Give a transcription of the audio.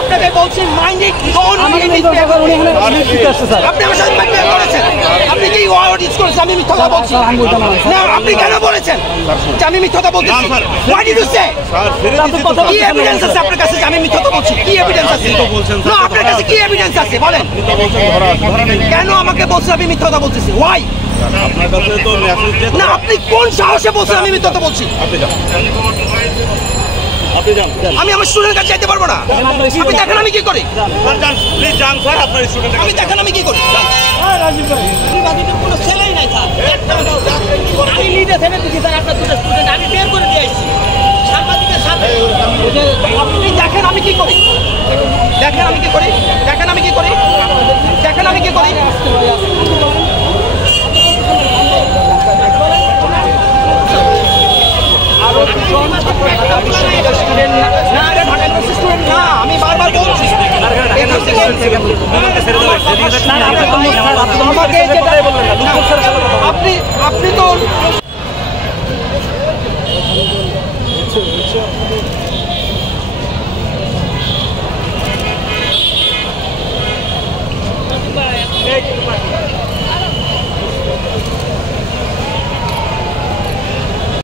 আপনাকে বলছি মাইন্ডিং আপনি আমার সাথে মাইন্ডিং করেছেন। আপনি কি ওয়ার্ড ইউজ করেছেন আমি মিথ্যা কথা বলছি না? আপনি কেন বলেছেন যে আমি মিথ্যা কথা বলছি? হোয়াট ডিড ইউ সে? কি এভিডেন্স আছে আপনার কাছে যে আমি মিথ্যা কথা বলছি? কি এভিডেন্স আছে? না আপনার কাছে কি এভিডেন্স আছে বলেন? কেন আমাকে বলছেন আমি মিথ্যা কথা বলতেছি? ওয়াই? আপনার কাছে তো মেসেজ না আপনি কোন সাহসে বলছেন আমি মিথ্যা কথা বলছি? আপনি যান, আমি আমার স্টুডেন্ট কাছে যেতে পারবো না। আপনি দেখেন আমি কি করি। প্লিজ যান স্যার, আপনার স্টুডেন্ট আমি দেখেন আমি কি করি। কোনো ছেলেই নাই স্যার। আমি লিডে ছেড়ে দিচ্ছি স্যার আপনার দুটো স্টুডেন্ট আমি বের করে দিয়ে আসছি সাংবাদিকের সাথে। আপনি দেখেন আমি কি করি। দেখেন আমি কি করি। দেখেন আমি কি করি। দেখেন আমি কি করি। আমি বারবার বলছি আপনি তো